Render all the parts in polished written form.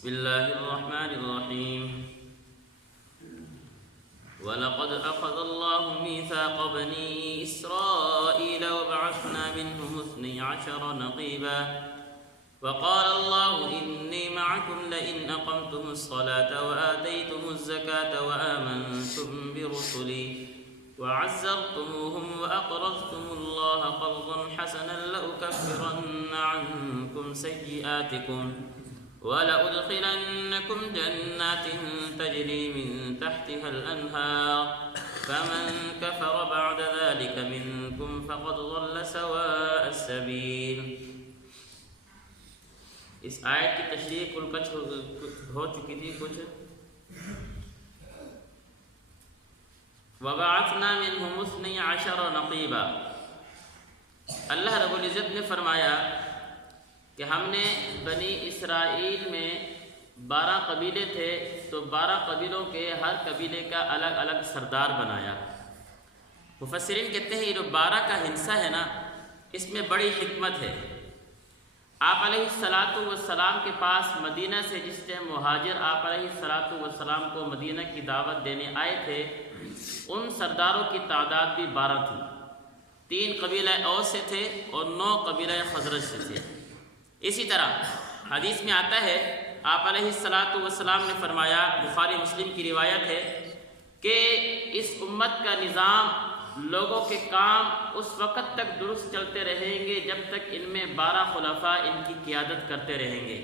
بسم الله الرحمن الرحيم وَلَقَدْ أَخَذَ اللَّهُ مِيثَاقَ بَنِي إِسْرَائِيلَ وَبَعَثْنَا مِنْهُمُ 12 نَقِيبًا وَقَالَ اللَّهُ إِنِّي مَعَكُمْ لَئِنْ أَقَمْتُمُ الصَّلَاةَ وَآتَيْتُمُ الزَّكَاةَ وَآمَنْتُمْ بِرُسُلِي وَعَزَّرْتُمُوهُمْ وَأَقْرَضْتُمُ اللَّهَ قَرْضًا حَسَنًا لَأُكَفِّرَنَّ عَنْكُمْ سَيِّئَاتِكُمْ وَلَأُدْخِلَنَّكُمْ جَنَّاتٍ تَجْرِي مِنْ تَحْتِهَا الْأَنْهَارُ فَمَنْ كَفَرَ بَعْدَ ذَلِكَ مِنْكُمْ فَقَدْ ضَلَّ سَوَاءَ السَّبِيلِ۔ اس آیت کی تشریح کل کچھ ہو چکی تھی کچھ۔ وَبَعَثْنَا مِنْهُمُ 12 نَقِيبًا، اللہ رب العزت نے فرمایا کہ ہم نے بنی اسرائیل میں 12 قبیلے تھے تو 12 قبیلوں کے ہر قبیلے کا الگ الگ سردار بنایا۔ مفسرین کہتے ہیں یہ جو 12 کا ہنسا ہے نا، اس میں بڑی حکمت ہے۔ آپ علیہ السلام کے پاس مدینہ سے جس ٹائم مہاجر آپ علیہ السلام کو مدینہ کی دعوت دینے آئے تھے، ان سرداروں کی تعداد بھی 12 تھی۔ 3 قبیلہ اوس سے تھے اور 9 قبیلہ خزرج سے تھے۔ اسی طرح حدیث میں آتا ہے، آپ علیہ السلام نے فرمایا، بخاری مسلم کی روایت ہے کہ اس امت کا نظام، لوگوں کے کام اس وقت تک درست چلتے رہیں گے جب تک ان میں 12 خلفاء ان کی قیادت کرتے رہیں گے۔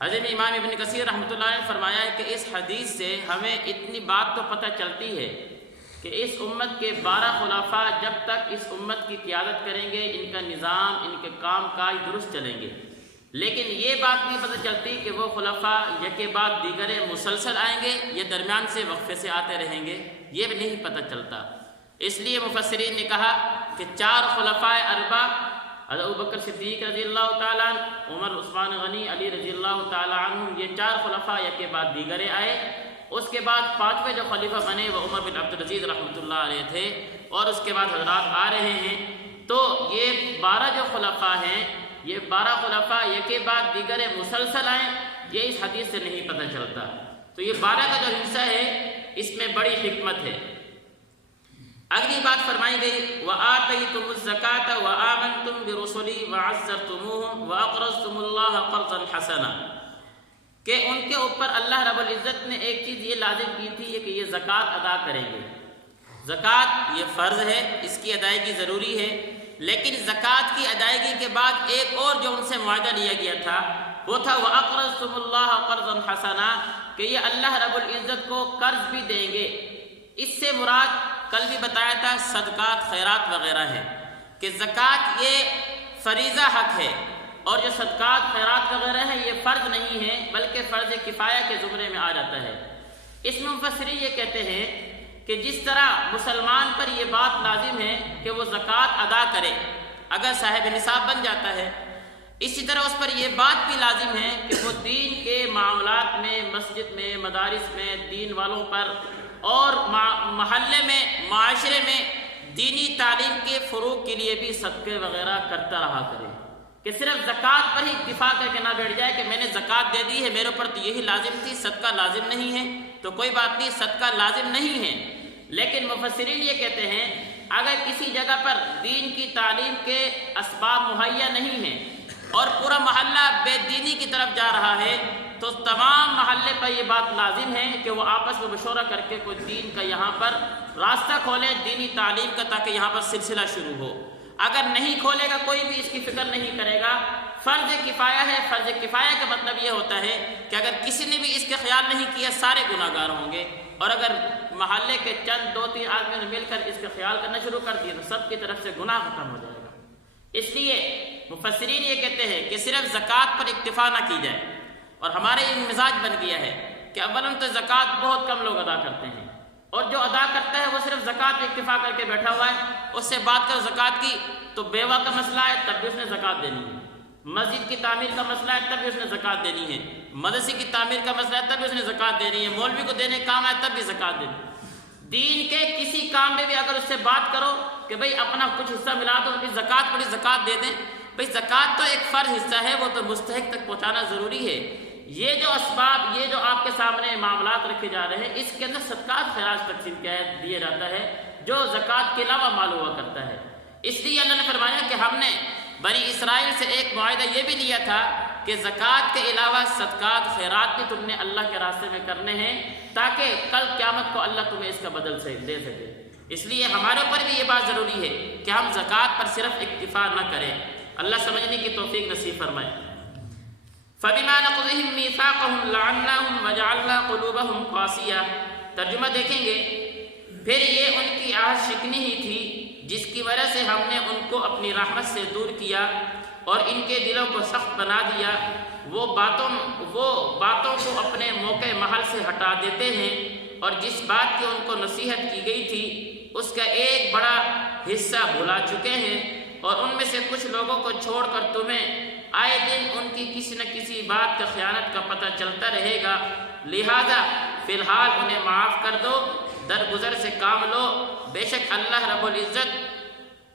حضرت امام ابن کثیر رحمۃ اللہ نے فرمایا ہے کہ اس حدیث سے ہمیں اتنی بات تو پتہ چلتی ہے کہ اس امت کے 12 خلفاء جب تک اس امت کی قیادت کریں گے، ان کا نظام، ان کے کام کاج درست چلیں گے۔ لیکن یہ بات نہیں پتہ چلتی کہ وہ خلفاء یکے بعد دیگرے مسلسل آئیں گے یا درمیان سے وقفے سے آتے رہیں گے، یہ بھی نہیں پتہ چلتا۔ اس لیے مفسرین نے کہا کہ 4 خلفاء اربع، حضرت ابوبکر صدیق رضی اللہ تعالیٰ عنہ، عمر عثمان غنی، علی رضی اللہ تعالیٰ عنہ، یہ 4 خلفاء یکے بعد دیگرے آئے۔ اس کے بعد 5ویں جو خلیفہ بنے وہ عمر بن عبد العزیز رحمۃ اللہ علیہ تھے، اور اس کے بعد حضرات آ رہے ہیں۔ تو یہ 12 جو خلفاء ہیں، یہ 12 خلفاء یکے بعد دیگرے مسلسل آئیں، یہ اس حدیث سے نہیں پتہ چلتا۔ تو یہ 12 کا جو حصہ ہے اس میں بڑی حکمت ہے۔ اگلی بات فرمائی گئی، وَآتَيْتُمُ الزَّكَاةَ وَآمَنْتُمْ بِرُسُلِي وَعَزَّرْتُمُوهُمْ وَأَقْرَضْتُمُ اللَّهَ قَرْضًا حَسَنًا، کہ ان کے اوپر اللہ رب العزت نے ایک چیز یہ لازم کی تھی کہ یہ زکوٰۃ ادا کریں گے۔ زکوٰۃ یہ فرض ہے، اس کی ادائیگی ضروری ہے، لیکن زکوٰۃ کی ادائیگی کے بعد ایک اور جو ان سے معاہدہ لیا گیا تھا وہ تھا وَأَقْرَضْتُمُ اللَّهَ قَرْضًا حَسَنًا، کہ یہ اللہ رب العزت کو قرض بھی دیں گے۔ اس سے مراد کل بھی بتایا تھا صدقات، خیرات وغیرہ ہے، کہ زکوٰۃ یہ فریضہ حق ہے، اور جو صدقات خیرات وغیرہ ہے یہ فرض نہیں ہے بلکہ فرض کفایہ کے زمرے میں آ جاتا ہے۔ اس میں مفسرین یہ کہتے ہیں کہ جس طرح مسلمان پر یہ بات لازم ہے کہ وہ زکوٰۃ ادا کرے اگر صاحب نصاب بن جاتا ہے، اسی طرح اس پر یہ بات بھی لازم ہے کہ وہ دین کے معاملات میں، مسجد میں، مدارس میں، دین والوں پر اور محلے میں، معاشرے میں دینی تعلیم کے فروغ کے لیے بھی صدقے وغیرہ کرتا رہا کرے، کہ صرف زکوٰۃ پر ہی اکتفا کر کے نہ بیٹھ جائے کہ میں نے زکوٰۃ دے دی ہے، میرے اوپر تو یہی لازم تھی، صدقہ لازم نہیں ہے، تو کوئی بات نہیں، صدقہ لازم نہیں ہے۔ لیکن مفسرین یہ کہتے ہیں اگر کسی جگہ پر دین کی تعلیم کے اسباب مہیا نہیں ہیں اور پورا محلہ بے دینی کی طرف جا رہا ہے، تو تمام محلے پر یہ بات لازم ہے کہ وہ آپس میں مشورہ کر کے کوئی دین کا یہاں پر راستہ کھولے، دینی تعلیم کا، تاکہ یہاں پر سلسلہ شروع ہو۔ اگر نہیں کھولے گا، کوئی بھی اس کی فکر نہیں کرے گا، فرض کفایہ ہے۔ فرض کفایہ کا مطلب یہ ہوتا ہے کہ اگر کسی نے بھی اس کے خیال نہیں کیا سارے گناہ گار ہوں گے، اور اگر محلے کے چند 2-3 آدمیوں نے مل کر اس کا خیال کرنا شروع کر دیا تو سب کی طرف سے گناہ ختم ہو جائے گا۔ اس لیے مفسرین یہ کہتے ہیں کہ صرف زکوٰۃ پر اکتفا نہ کی جائے، اور ہمارے یہ مزاج بن گیا ہے کہ اولاً تو زکوٰۃ بہت کم لوگ ادا کرتے ہیں، اور جو ادا کرتا ہے وہ صرف زکوٰۃ پہ اکتفا کر کے بیٹھا ہوا ہے۔ اس سے بات کرو زکوٰۃ کی تو بیوہ کا مسئلہ ہے تب بھی اس نے زکوٰۃ دینی ہے، مسجد کی تعمیر کا مسئلہ ہے تب بھی اس نے زکوٰۃ دینی ہے، مدرسے کی تعمیر کا مسئلہ ہے تب بھی اس نے زکوٰۃ دینی ہے، مولوی کو دینے کام ہے تب بھی زکوٰۃ دینی ہے۔ دین کے کسی کام میں بھی اگر اس سے بات کرو کہ بھئی اپنا کچھ حصہ ملا دو، ان کی زکوٰۃ پڑی، زکوٰۃ دے دیں، بھئی زکوٰۃ تو ایک فرض حصہ ہے، وہ تو مستحق تک پہنچانا ضروری ہے۔ یہ جو اسباب، یہ جو آپ کے سامنے معاملات رکھے جا رہے ہیں، اس کے اندر صدقات خراج تقسیم دیا جاتا ہے جو زکوٰۃ کے علاوہ مال ہوا کرتا ہے۔ اس لیے اللہ نے فرمایا کہ ہم نے بنی اسرائیل سے ایک معاہدہ یہ بھی لیا تھا کہ زکوٰۃ کے علاوہ صدقات خیرات بھی تم نے اللہ کے راستے میں کرنے ہیں تاکہ کل قیامت کو اللہ تمہیں اس کا بدل سے دے سکے۔ اس لیے ہمارے اوپر بھی یہ بات ضروری ہے کہ ہم زکوٰۃ پر صرف اکتفا نہ کریں۔ اللہ سمجھنے کی توفیق نصیب فرمائے۔ فَبِمَا نَقْضِهِمْ مِيثَاقَهُمْ لَعَنَّاهُمْ وَجَعَلْنَا قُلُوبَهُمْ قَاسِيَةً، ترجمہ دیکھیں گے، پھر یہ ان کی عہد شکنی ہی تھی جس کی وجہ سے ہم نے ان کو اپنی رحمت سے دور کیا اور ان کے دلوں کو سخت بنا دیا۔ وہ باتوں کو اپنے موقع محل سے ہٹا دیتے ہیں، اور جس بات کی ان کو نصیحت کی گئی تھی اس کا ایک بڑا حصہ بھلا چکے ہیں، اور ان میں سے کچھ لوگوں کو چھوڑ کر تمہیں آئے دن ان کی کسی نہ کسی بات کا خیانت کا پتہ چلتا رہے گا، لہذا فی الحال انہیں معاف کر دو، درگزر سے کام لو، بے شک اللہ رب العزت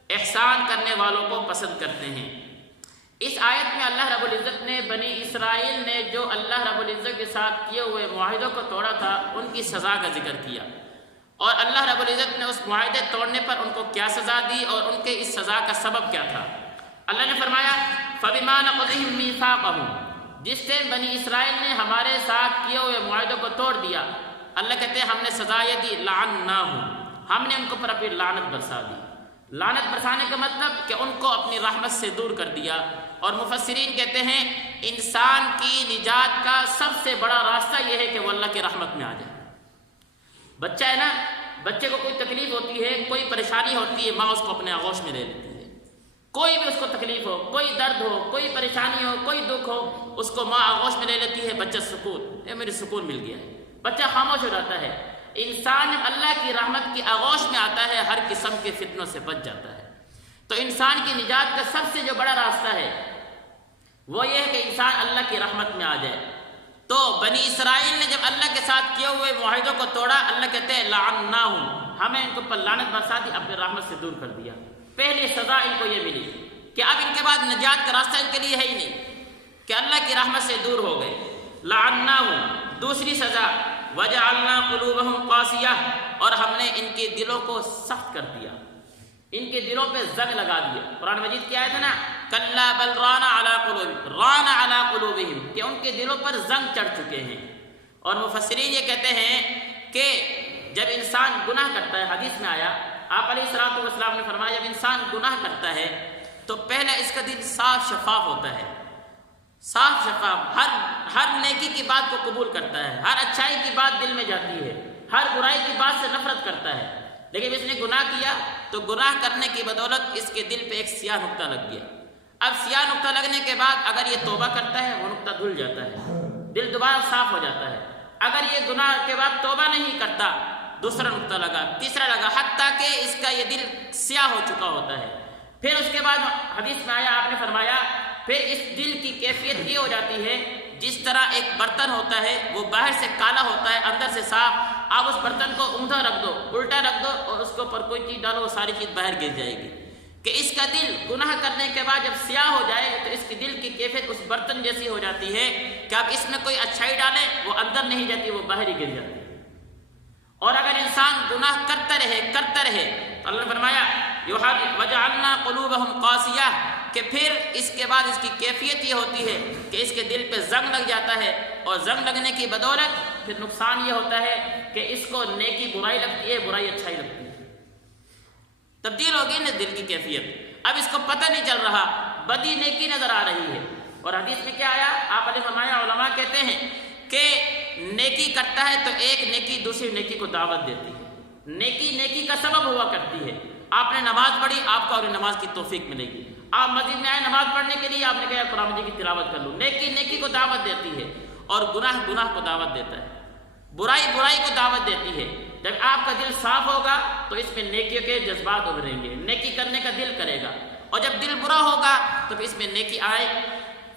احسان کرنے والوں کو پسند کرتے ہیں۔ اس آیت میں اللہ رب العزت نے بنی اسرائیل نے جو اللہ رب العزت کے ساتھ کیے ہوئے معاہدوں کو توڑا تھا ان کی سزا کا ذکر کیا، اور اللہ رب العزت نے اس معاہدے توڑنے پر ان کو کیا سزا دی اور ان کے اس سزا کا سبب کیا تھا۔ اللہ نے فرمایا فَبِمَا نَقْضِهِمْ مِيثَاقَهُمْ، جس سے بنی اسرائیل نے ہمارے ساتھ کیے ہوئے معاہدوں کو توڑ دیا، اللہ کہتے ہیں ہم نے سزا یہ دی لَعَنَّاهُمْ، ہم نے ان کو پر اپنی لعنت برسا دی۔ لعنت برسانے کا مطلب کہ ان کو اپنی رحمت سے دور کر دیا، اور مفسرین کہتے ہیں انسان کی نجات کا سب سے بڑا راستہ یہ ہے کہ وہ اللہ کی رحمت میں آ جائے۔ بچہ ہے نا، بچے کو کوئی تکلیف ہوتی ہے، کوئی پریشانی ہوتی ہے، ماں اس کو اپنے آغوش میں لے لیتی ہے۔ کوئی بھی اس کو تکلیف ہو، کوئی درد ہو، کوئی پریشانی ہو، کوئی دکھ ہو، اس کو ماں آغوش میں لے لیتی ہے، بچہ سکون، میری سکون مل گیا ہے، بچہ خاموش ہو جاتا ہے۔ انسان جب اللہ کی رحمت کی آغوش میں آتا ہے ہر قسم کے فتنوں سے بچ جاتا ہے۔ تو انسان کی نجات کا سب سے جو بڑا راستہ ہے وہ یہ ہے کہ انسان اللہ کی رحمت میں آ جائے۔ تو بنی اسرائیل نے جب اللہ کے ساتھ کیے ہوئے معاہدوں کو توڑا، اللہ کہتے ہیں لعناہم، ہمیں ان کو پر لعنت برسا دی، اپنی رحمت سے دور کر دیا۔ پہلی سزا ان کو یہ ملی کہ اب ان کے بعد نجات کا راستہ ان کے لیے ہے ہی نہیں، کہ اللہ کی رحمت سے دور ہو گئے۔ لعناہم، دوسری سزا وجعلنا قلوبہم قاسیہ، اور ہم نے ان کے دلوں کو سخت کر دیا، ان کے دلوں پہ زنگ لگا دیا۔ قرآن مجید کی آیت ہے نا کلا بل ران علی قلوبہم، ران علی قلوبہم، کہ ان کے دلوں پر زنگ چڑھ چکے ہیں۔ اور مفسرین یہ کہتے ہیں کہ جب انسان گناہ کرتا ہے، حدیث میں آیا آپ علیہ الصلوۃ والسلام نے فرمایا جب انسان گناہ کرتا ہے تو پہلے اس کا دل صاف شفاف ہوتا ہے، صاف شفاف، ہر نیکی کی بات کو قبول کرتا ہے، ہر اچھائی کی بات دل میں جاتی ہے، ہر برائی کی بات سے نفرت کرتا ہے۔ لیکن اس نے گناہ کیا تو گناہ کرنے کی بدولت اس کے دل پہ ایک سیاہ نقطہ لگ گیا۔ اب سیاہ نقطہ لگنے کے بعد اگر یہ توبہ کرتا ہے وہ نقطہ دھل جاتا ہے، دل دوبارہ صاف ہو جاتا ہے۔ اگر یہ گناہ کے بعد توبہ نہیں کرتا، دوسرا نقطہ لگا، تیسرا لگا، حتیٰ کہ اس کا یہ دل سیاہ ہو چکا ہوتا ہے۔ پھر اس کے بعد حدیث میں آیا، آپ نے فرمایا پھر اس دل کی کیفیت یہ ہو جاتی ہے جس طرح ایک برتن ہوتا ہے، وہ باہر سے کالا ہوتا ہے اندر سے صاف، آپ اس برتن کو اوندا رکھ دو، الٹا رکھ دو اور اس کے اوپر کوئی چیز ڈالو، وہ ساری چیز باہر گر جائے گی۔ کہ اس کا دل گناہ کرنے کے بعد جب سیاہ ہو جائے تو اس کی دل کی کیفیت اس برتن جیسی ہو جاتی ہے کہ آپ اس میں کوئی اچھائی ڈالیں وہ اندر نہیں جاتی، وہ باہر ہی گر جاتی ہے۔ اور اگر انسان گناہ کرتا رہے تو اللہ نے فرمایا وجعلنا قلوبہم قاسیہ، کہ پھر اس کے بعد اس کی کیفیت یہ ہوتی ہے کہ اس کے دل پہ زنگ لگ جاتا ہے، اور زنگ لگنے کی بدولت پھر نقصان یہ ہوتا ہے کہ اس کو نیکی برائی لگتی ہے، برائی اچھائی لگتی ہے، تبدیل ہو گئی نا دل کی کیفیت۔ اب اس کو پتہ نہیں چل رہا، بدی نیکی نظر آ رہی ہے۔ اور حدیث میں کیا آیا، آپ نے فرمایا علماء کہتے ہیں کہ نیکی کرتا ہے تو ایک نیکی دوسری نیکی کو دعوت دیتی ہے، نیکی نیکی کا سبب ہوا کرتی ہے۔ آپ نے نماز پڑھی، آپ کو اپنی نماز کی توفیق ملے گی۔ آپ مسجد میں آئے نماز پڑھنے کے لیے، آپ نے کہا قرآن مجید کی تلاوت کر لوں، نیکی نیکی کو دعوت دیتی ہے، اور گناہ گناہ کو دعوت دیتا ہے، برائی برائی کو دعوت دیتی ہے۔ جب آپ کا دل صاف ہوگا تو اس میں نیکیوں کے جذبات ابھریں گے، نیکی کرنے کا دل کرے گا، اور جب دل برا ہوگا تو پھر اس میں نیکی آئے۔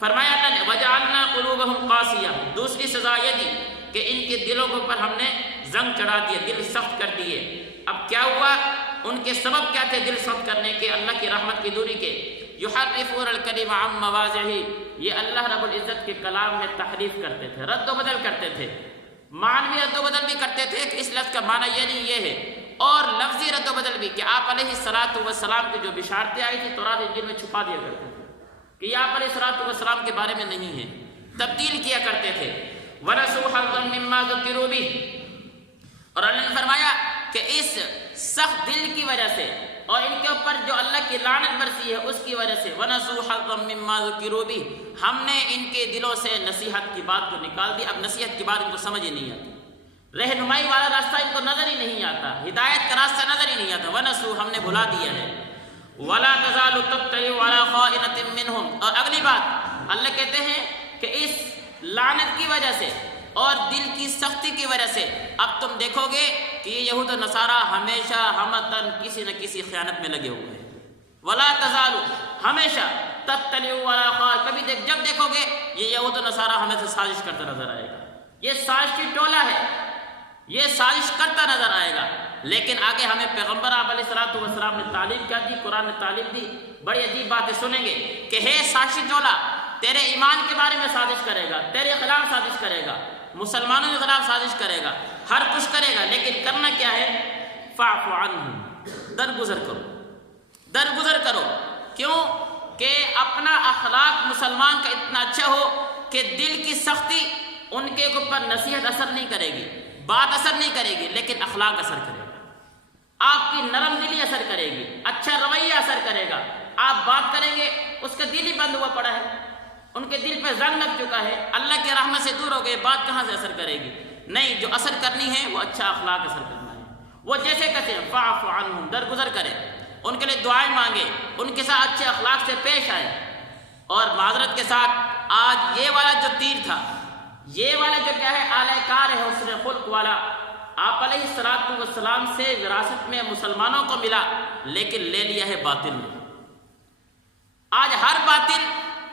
فرمایا اللہ نے وجعلنا قلوبہم قاسیہ، دوسری سزا یہ دی کہ ان کے دلوں کے اوپر ہم نے زنگ چڑھا دیا، دل سخت کر دیے۔ اب کیا ہوا، ان کے سبب کیا تھے دل سخت کرنے کے، اللہ کی رحمت کی دوری کے؟ یحرفون الکلم عن مواضعہ، یہ اللہ رب العزت کے کلام میں تحریف کرتے تھے، رد و بدل کرتے تھے، معنوی رد و بدل بھی کرتے تھے کہ اس لفظ کا معنی یہ نہیں یہ ہے، اور لفظی رد و بدل بھی کہ آپ علیہ الصلوۃ والسلام کی جو بشارتیں آئی تھی تورات انجیل میں چھپا دیا کرتے تھے کہ یہ آپ علیہ الصلوۃ والسلام کے بارے میں نہیں ہے، تبدیل کیا کرتے تھے۔ وَنَسُوا حَظًّا مِّمَّا ذُكِّرُوا بِهِ، اور اللہ نے فرمایا کہ اس سخت دل کی وجہ سے اور ان کے اوپر جو اللہ کی لعنت برسی ہے اس کی وجہ سے، وَنَسُوا حَظًّا مِّمَّا ذُكِّرُوا بِهِ، ہم نے ان کے دلوں سے نصیحت کی بات کو نکال دی، اب نصیحت کی بات ان کو سمجھ ہی نہیں آتی، رہنمائی والا راستہ ان کو نظر ہی نہیں آتا، ہدایت کا راستہ نظر ہی نہیں آتا، وَنَسُوا، ہم نے بھلا دیا ہے۔ وَلَا تَزَالُ تَطَّلِعُ عَلَىٰ خَائِنَةٍ مِّنْهُمْ، اور اگلی بات اللہ کہتے ہیں کہ اس لعنت کی وجہ سے اور دل کی سختی کی وجہ سے اب تم دیکھو گے کہ یہ یہود و نصارہ ہمیشہ ہمتاً کسی نہ کسی خیانت میں لگے ہوئے ہیں۔ وَلَا تَزَالُ، ہمیشہ، تَطَّلِعُ عَلَىٰ خَائِنَةٍ، کبھی جب دیکھو گے یہ یہود و نصارہ ہمیں سے سازش کرتا نظر آئے گا، یہ سازش کی ٹولہ ہے، یہ سازش کرتا نظر آئے گا۔ لیکن آگے ہمیں پیغمبر آپ علیہ الصلوۃ والسلام نے تعلیم کیا دی، قرآن نے تعلیم دی، بڑی عجیب باتیں سنیں گے کہ ہے سازشی ٹولہ تیرے ایمان کے بارے میں سازش کرے گا، تیرے خلاف سازش کرے گا، مسلمانوں کے خلاف سازش کرے گا، ہر کچھ کرے گا، لیکن کرنا کیا ہے؟ فاعف عنہم، درگزر کرو، درگزر کرو۔ کیوں کہ اپنا اخلاق مسلمان کا اتنا اچھا ہو کہ دل کی سختی ان کے اوپر نصیحت اثر نہیں کرے گی، بات اثر نہیں کرے گی، لیکن اخلاق اثر کرے گا، آپ کی نرم دلی اثر کرے گی، اچھا رویہ اثر کرے گا، آپ بات کریں گے اس کا دل ہی بند ہوا پڑا ہے، ان کے دل پہ زنگ لگ چکا ہے، اللہ کی رحمت سے دور ہو گئے، بات کہاں سے اثر کرے گی؟ نہیں، جو اثر کرنی ہے وہ اچھا اخلاق اثر کرنا ہے، وہ جیسے کہتے ہیں فاعف عنہم، درگزر کرے، ان کے لیے دعائیں مانگے، ان کے ساتھ اچھے اخلاق سے پیش آئے، اور معذرت کے ساتھ آج یہ والا جو تیر تھا، یہ والا جو کیا ہے اعلی کار ہے حسن خلق والا، آپ علیہ الصلوۃ والسلام سے وراثت میں مسلمانوں کو ملا، لیکن لے لیا ہے باطل نے۔ آج ہر باطل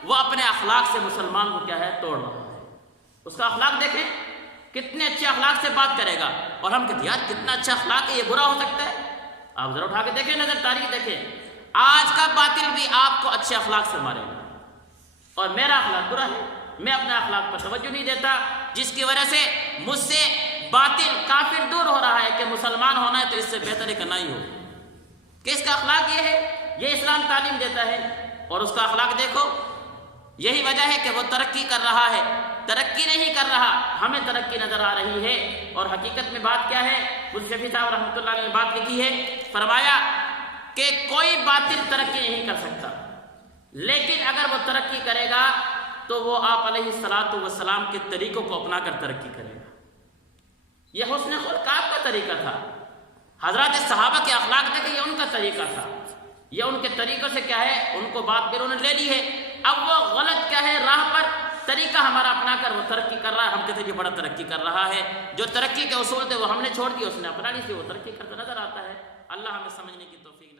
وہ اپنے اخلاق سے مسلمان کو کیا ہے توڑ رہا ہے، اس کا اخلاق دیکھیں کتنے اچھے اخلاق سے بات کرے گا، اور ہم کہتے ہیں یار کتنا اچھا اخلاق ہے، یہ برا ہو سکتا ہے؟ آپ ذرا اٹھا کے دیکھیں، نظر تاریخ دیکھیں، آج کا باطل بھی آپ کو اچھے اخلاق سے مارے گا، اور میرا اخلاق برا ہے، میں اپنے اخلاق پر توجہ نہیں دیتا، جس کی وجہ سے مجھ سے باطل کافر دور ہو رہا ہے کہ مسلمان ہونا ہے تو اس سے بہتر ہے کہ نہ ہی ہو، کہ اس کا اخلاق یہ ہے، یہ اسلام تعلیم دیتا ہے، اور اس کا اخلاق دیکھو، یہی وجہ ہے کہ وہ ترقی کر رہا ہے، ترقی نہیں کر رہا، ہمیں ترقی نظر آ رہی ہے۔ اور حقیقت میں بات کیا ہے؟ مجھ شفیع صاحب رحمۃ اللہ علیہ نے بات لکھی ہے، فرمایا کہ کوئی باطل ترقی نہیں کر سکتا، لیکن اگر وہ ترقی کرے گا تو وہ آپ علیہ الصلوۃ والسلام کے طریقوں کو اپنا کر ترقی کرے گا۔ یہ حسن خلق آپ کا طریقہ تھا، حضرات صحابہ کے اخلاق دیکھیں، یہ ان کا طریقہ تھا، یہ ان کے طریقوں سے کیا ہے ان کو بات پھر انہوں نے لے لی ہے، اب وہ غلط کیا ہے راہ پر طریقہ ہمارا اپنا کر وہ ترقی کر رہا ہے، ہم کہتے ہیں یہ بڑا ترقی کر رہا ہے، جو ترقی کے اصول تھے وہ ہم نے چھوڑ دیے، اس نے اپنا لی، سے وہ ترقی کرتا نظر آتا ہے۔ اللہ ہمیں سمجھنے کی توفیق